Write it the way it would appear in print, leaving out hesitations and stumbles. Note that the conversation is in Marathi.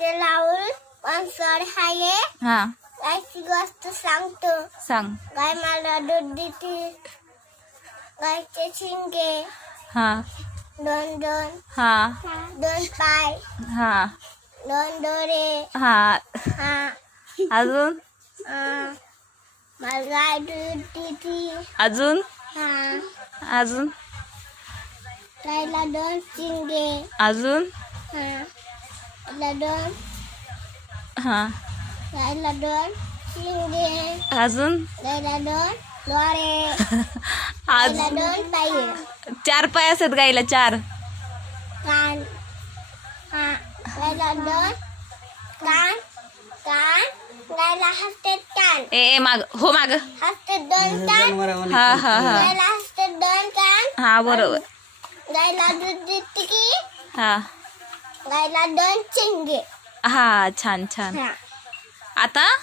ते लावून मांसाहार आहे. हा गायची गोष्ट सांगतो. सांग. गाय मला दूध देते. गायचे शिंगे हा दोन दोन, हा दोन पाय, हा दोन डोळे. हा हा अजून मला गाय दूध देते. अजून हा अजून गायला दोन शिंगे. अजून हा गायला दोन, हा गायला दोन शिंगे. अजून गायला दोन डोळे. आज गायला दोन पाय. 4 पाय असतात गाईला 4. कान. हा गायला दोन कान. कान गायला हसते कान. ए माग हो माग. हसते दोन कान. हा हा हा गायला हसते दोन कान. हा बरोबर. गायला दूध देते की. हा गायला दोन शिंगे. हा छान छान. हा आता